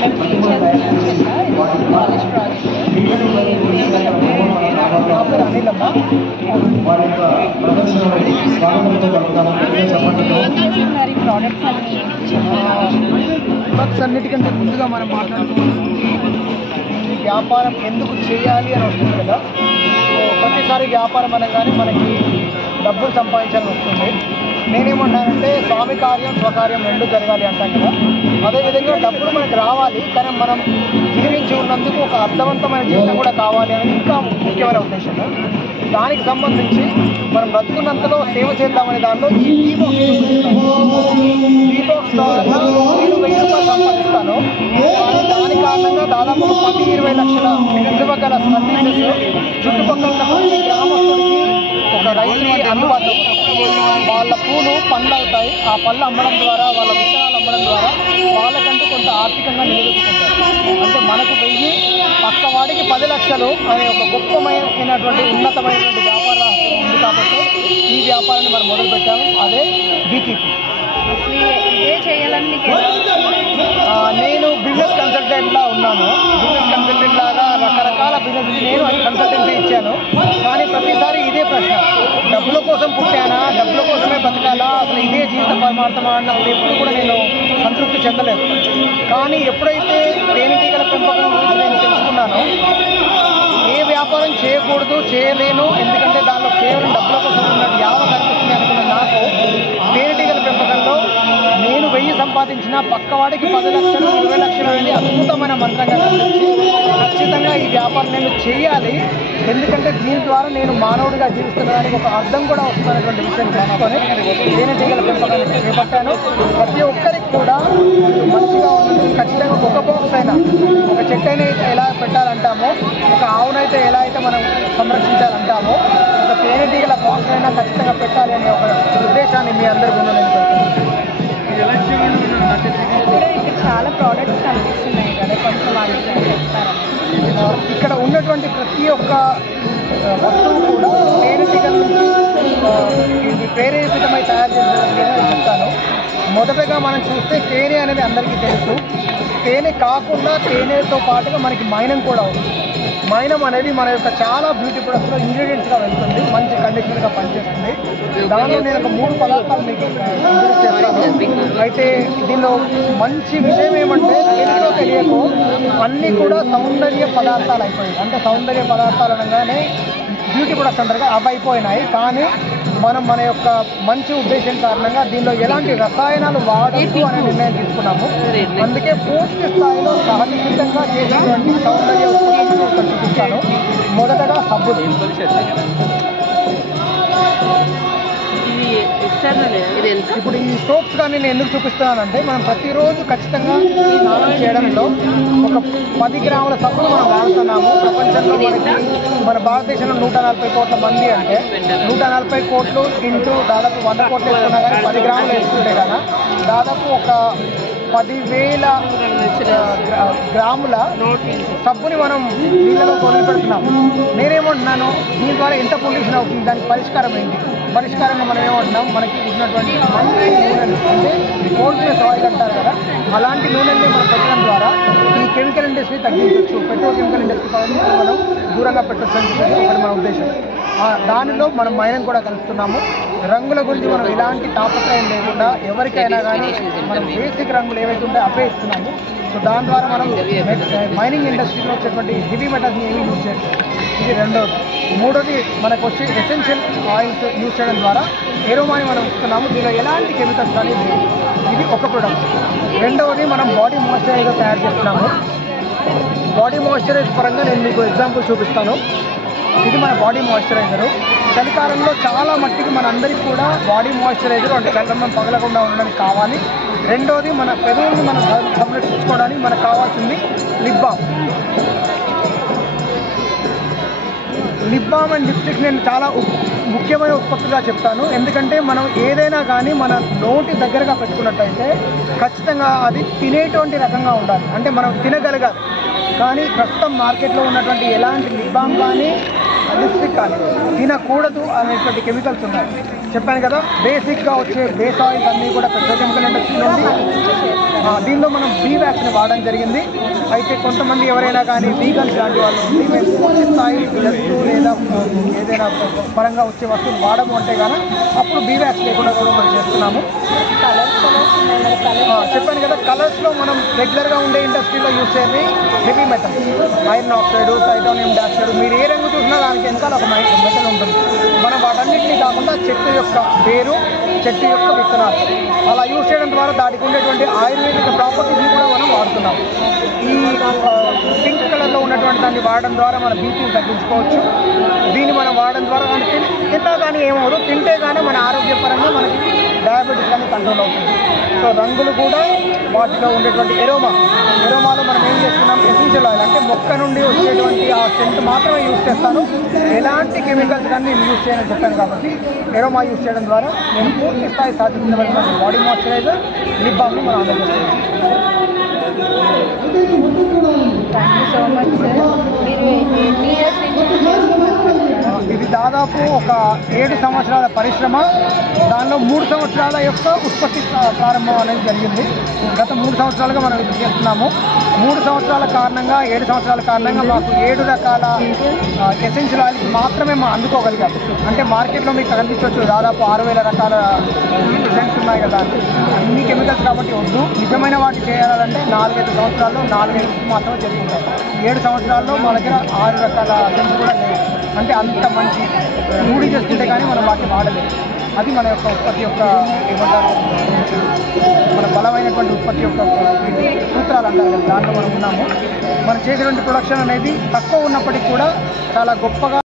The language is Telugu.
మేము టీచర్స్ కాలేజ్ ప్రాజెక్ట్ మరి ప్రోడక్ట్స్ అన్నిటికంటే ముందుగా మనం మాట్లాడుకోవాల్సింది ఈ వ్యాపారం ఎందుకు చేయాలి అని వస్తుంది కదా. సో ప్రతిసారి వ్యాపారం అనగానే మనకి డబ్బులు సంపాదించాలని వస్తుంది. నేనేమంటానంటే స్వామి కార్యం స్వకార్యం రెండు జరగాలి అంటాం కదా. అదేవిధంగా డబ్బులు మనకు రావాలి, కానీ మనం జీవించి ఉన్నందుకు ఒక అర్థవంతమైన జీవితం కూడా కావాలి అనేది ఇంకా ముఖ్యమైన ఉద్దేశం. దానికి సంబంధించి మనం బ్రతుకున్నంతలో సేవ చేద్దామనే దానిలో ఈ డీబాక్స్ ద్వారా నేను 1000 రూపాయలు సంపాదిస్తాను. దాని కారణంగా దాదాపు 10-20 లక్షల విలువగల సర్వీసెస్ చుట్టుపక్కల ఉన్న ప్రతి గ్రామస్తుడికి ఒక రైతుకి అందుబాటులో వాళ్ళ పూలు పండ్లు అవుతాయి. ఆ పళ్ళు అమ్మడం ద్వారా, వాళ్ళ విత్తనాలు అమ్మడం ద్వారా వాళ్ళకంటూ కొంత ఆర్థికంగా నిలదొక్కుంటారు. అంటే మనకు 1000, పక్క వాడికి 10 లక్షలు అనే ఒక గొప్పమైనటువంటి ఉన్నతమైనటువంటి వ్యాపారం ఉంది. కాబట్టి ఈ వ్యాపారాన్ని మనం మొదలుపెట్టాము. అదే బీకీపీ. ఇదే చేయాలని నేను బిజినెస్ కన్సల్టెంట్లా ఉన్నాను. బిజినెస్ కన్సల్టెంట్ లాగా రకరకాల బిజినెస్ నేను కన్సల్టెన్సీ ఇచ్చాను. కానీ ప్రతిసారి ఇదే ప్రశ్న, డబ్బుల కోసం పుట్టానా, డబ్బుల కోసమే బతకాలా, అసలు ఇదే జీవిత పరమార్థమా అన్నప్పుడు ఎప్పుడు కూడా నేను సంతృప్తి చెందలేదు. కానీ ఎప్పుడైతే తేనెటీగల పెంపకం గురించి నేను తెలుసుకున్నానో, ఏ వ్యాపారం చేయకూడదు, చేయలేను, ఎందుకంటే దానిలో కేవలం డబ్బుల కోసం ఉన్నట్టు యావ కనిపిస్తుంది అనుకున్న నాకు తేనెటీగల పెంపకంలో నేను 1000 సంపాదించిన పక్కవాడికి 10 లక్షలు 20 లక్షలు అనేది అద్భుతమైన మంత్రంగా కనిపించి ఖచ్చితంగా ఈ వ్యాపారం నేను చేయాలి. ఎందుకంటే దీని ద్వారా నేను మానవుడిగా జీవిస్తున్నదానికి ఒక అర్థం కూడా వస్తున్నటువంటి విషయం తెలుసుకొని తేనెటీగల పెంపకాన్ని చేపట్టాను. ప్రతి ఒక్కరికి కూడా మంచిగా ఉన్నది ఖచ్చితంగా ఒక బాక్స్ అయినా, ఒక చెట్టైనా ఎలా పెట్టాలంటామో, ఒక ఆవునైతే ఎలా అయితే మనం సంరక్షించాలంటామో, ఒక తేనెటీగల బాక్స్ అయినా ఖచ్చితంగా పెట్టాలి అనే ఒక ఉద్దేశాన్ని మీ అందరి ముందు నేను ఇక్కడ చాలా ప్రోడక్ట్స్ కనిపిస్తున్నాయి కదా, కొంచెం వాటిని చెప్తారా? ఇక్కడ ఉన్నటువంటి ప్రతి ఒక్క వస్తువు కూడా తేనెటీగల నుంచి ప్రేరేపితమై తయారు చేసిన చెప్తాను. మొదటగా మనం చూస్తే తేనె అనేది అందరికీ తెలుసు. తేనె కాకుండా తేనెతో పాటుగా మనకి మైనం కూడా ఉంది. మైనం అనేది మన యొక్క చాలా బ్యూటీ ప్రొడక్ట్స్లో ఇంగ్రీడియంట్స్గా వెళ్తుంది, మంచి కండిషన్గా పనిచేస్తుంది. దానిలో నేను ఒక 3 పదార్థాలు మీకు ఇంట్రొడ్యూస్ చేస్తాను. అయితే దీనిలో మంచి విషయం ఏమంటే తెలియకో అన్నీ కూడా సౌందర్య పదార్థాలు అయిపోయాయి. అంటే సౌందర్య పదార్థాలు అనగానే బ్యూటీ ప్రొడక్ట్స్ అంటారుగా అవి అయిపోయినాయి. కానీ మనం మన యొక్క మంచి ఉద్దేశం కారణంగా దీనిలో ఎలాంటి రసాయనాలు వాడద్దు అనే నిర్ణయం తీసుకున్నాము. అందుకే పూర్తి స్థాయిలో సహజసిద్ధంగా చేసినటువంటి సౌందర్య ఉత్పత్తులను ఇక్కడ చూపిస్తాను. మొదటగా సబ్బులు. ఇప్పుడు ఈ సోప్స్ కానీ నేను ఎందుకు చూపిస్తున్నానంటే, మనం ప్రతిరోజు ఖచ్చితంగా స్నానం చేయడంలో ఒక 10 గ్రాముల సబ్బులు మనం వాడుతున్నాము. ప్రపంచంలో మనకి మన భారతదేశంలో 140 కోట్ల మంది, అంటే 140 కోట్లు ఇంటూ దాదాపు 100 కోట్లు వేసుకున్నా కానీ 10 గ్రాములు వేసుకుంటే కదా దాదాపు ఒక 10,000 గ్రాముల సబ్బుని మనం నీళ్ళలో వదిలిపెడుతున్నాం. నేనేమంటున్నాను, దీని ద్వారా ఎంత పొల్యూషన్ అవుతుంది, దానికి పరిష్కారం ఏంటి? పరిష్కారంగా మనం ఏమంటున్నాం, మనకి ఉన్నటువంటి మంచి నూనెలు, అంటే కోల్డ్నెస్ ఆయిల్ అంటారు కదా, అలాంటి నూనెల్ని మనం పెట్టడం ద్వారా ఈ కెమికల్ ఇండస్ట్రీ తగ్గించవచ్చు, పెట్రోకెమికల్ ఇండస్ట్రీ మనం దూరంగా పెట్టచ్చు అని చెప్పి ఒకటి మన ఉద్దేశం. దానిలో మనం మైనం కూడా కలుపుతున్నాము. రంగుల గురించి మనం ఎలాంటి తాపత్రయం లేకుండా ఎవరికైనా కానీ మనం బేసిక్ రంగులు ఏవైతే ఉంటాయో అవే ఇస్తున్నాము. సో దాని ద్వారా మనం మైనింగ్ ఇండస్ట్రీలో వచ్చేటువంటి హెవీ మెటల్స్ని ఏమీ యూజ్ చేయలేదు. ఇది రెండోది. మూడోది మనకు వచ్చి ఎసెన్షియల్ ఆయిల్స్ యూజ్ చేయడం ద్వారా ఎరోమాని మనం ఇస్తున్నాము. దీనిలో ఎలాంటి కెమికల్స్ కానీ లేదు. ఇది ఒక ప్రొడక్ట్. రెండవది మనం బాడీ మాయిశ్చరైజర్ తయారు చేస్తున్నాము. బాడీ మాయిశ్చరైజర్ పరంగా నేను మీకు ఎగ్జాంపుల్ చూపిస్తాను. ఇది మన బాడీ మాయిశ్చరైజరు. చలికాలంలో చాలా మట్టికి మన అందరికీ కూడా బాడీ మాయిశ్చరైజర్ అంటే గంటం పగలకుండా ఉండడానికి కావాలి. రెండోది మన పెదవుల్ని మనం సంరక్షించుకోవడానికి మనకు కావాల్సింది lip balm. Lip balm and lipstick నేను చాలా ముఖ్యమైన ఉత్పత్తులుగా చెప్తాను. ఎందుకంటే మనం ఏదైనా కానీ మన నోటి దగ్గరగా పెట్టుకున్నట్టయితే ఖచ్చితంగా అది తినేటువంటి రకంగా ఉండాలి, అంటే మనం తినగలగాలి. కానీ ప్రస్తుతం మార్కెట్లో ఉన్నటువంటి ఎలాంటి లిప్ బామ్ కానీ లిప్స్టిక్ కానీ తినకూడదు అనేటువంటి కెమికల్స్ ఉన్నాయి. చెప్పాను కదా, బేసిక్గా వచ్చే బేస్ ఆయిల్స్ అన్నీ కూడా పెట్రోకెమికల్ ఇండస్ట్రీ నుండి దీనిలో మనం బీ వ్యాక్స్ని వాడడం జరిగింది. అయితే కొంతమంది ఎవరైనా కానీ వీగన్స్ లాంటి వాళ్ళు ఉండి మేము పూర్తి స్థాయి జంతు లేదా ఏదైనా పరంగా వచ్చే వస్తువులు వాడము అంటే కానీ అప్పుడు బీ వ్యాక్స్ లేకుండా కూడా మనం చేస్తున్నాము. చెప్పాను కదా, కలర్స్లో మనం రెగ్యులర్గా ఉండే ఇండస్ట్రీలో యూజ్ చేసేది heavy metal, iron oxide, titanium dioxide. మీరు ఏ రంగు చూసినా దానికి వెనకాల ఒక మెటల్ ఉంటుంది. మనం వాటన్నిటినీ కాకుండా చెట్టు యొక్క వేరు, చెట్టు యొక్క విత్తనాలు అలా యూజ్ చేయడం ద్వారా దానికి ఉండేటువంటి ఆయుర్వేదిక ప్రాపర్టీస్ని కూడా మనం వాడుతున్నాం. ఈ పింక్ కలర్లో ఉన్నటువంటి దాన్ని వాడడం ద్వారా మన బీపీని తగ్గించుకోవచ్చు. దీన్ని మనం వాడడం ద్వారా మనం తిన్నా కానీ ఏమవుదు, తింటే కానీ మన ఆరోగ్యపరంగా మనకి డయాబెటీస్ కానీ కంట్రోల్ అవుతుంది. సో రంగులు కూడా వాటిలో ఉండేటువంటి ఎరోమాలో మనం ఏం చేస్తున్నాం, ఎసెన్షియల్ ఆయిల్ అంటే మొక్క నుండి వచ్చేటువంటి ఆ సెంట్ మాత్రమే యూజ్ చేస్తాను, ఎలాంటి కెమికల్స్ కానీ నేను యూజ్ చేయని చెప్పాను. కాబట్టి ఎరోమా యూజ్ చేయడం ద్వారా నేను పూర్తి స్థాయి సాధించబడిన బాడీ మాయిశ్చరైజర్, లిప్ బామ్ని మనం అందజేస్తాం. Thank you so much sir. మీరు ఎన్ని ఇయర్స్ నుంచి చేస్తున్నారు? ఇది దాదాపు ఒక 7 సంవత్సరాల పరిశ్రమ. దానిలో 3 సంవత్సరాల యొక్క ఉత్పత్తి ప్రారంభం అనేది జరిగింది. గత 3 సంవత్సరాలుగా మనం ఇది చేస్తున్నాము. 3 సంవత్సరాల కారణంగా 7 సంవత్సరాల కారణంగా మాకు 7 రకాల ఎసెన్షియల్ ఆయిల్స్ మాత్రమే మనం అందుకోగలిగాం. అంటే మార్కెట్లో మీకు కనిపించవచ్చు దాదాపు 6,000 రకాల సెంట్స్ ఉన్నాయి కదా, అన్ని కెమికల్స్ కాబట్టి వద్దు. నిజమైన వాటి చేయాలంటే 4-5 సంవత్సరాల్లో 4-5 మాత్రమే చేసుకుంటాం. 7 సంవత్సరాల్లో మా దగ్గర 6 రకాల సెంట్స్ కూడా లేవు. అంటే అంత మంచి రూఢి చేసుకుంటే కానీ మనం వాటిని వాడలేదు. అది మన యొక్క ఉత్పత్తి యొక్క ఏమంటారు, మన బలమైనటువంటి ఉత్పత్తి యొక్క సూత్రాలు అంటారు కదా, దాంట్లో మనం ఉన్నాము. మనం చేసేటువంటి ప్రొడక్షన్ అనేది తక్కువ ఉన్నప్పటికీ కూడా చాలా గొప్పగా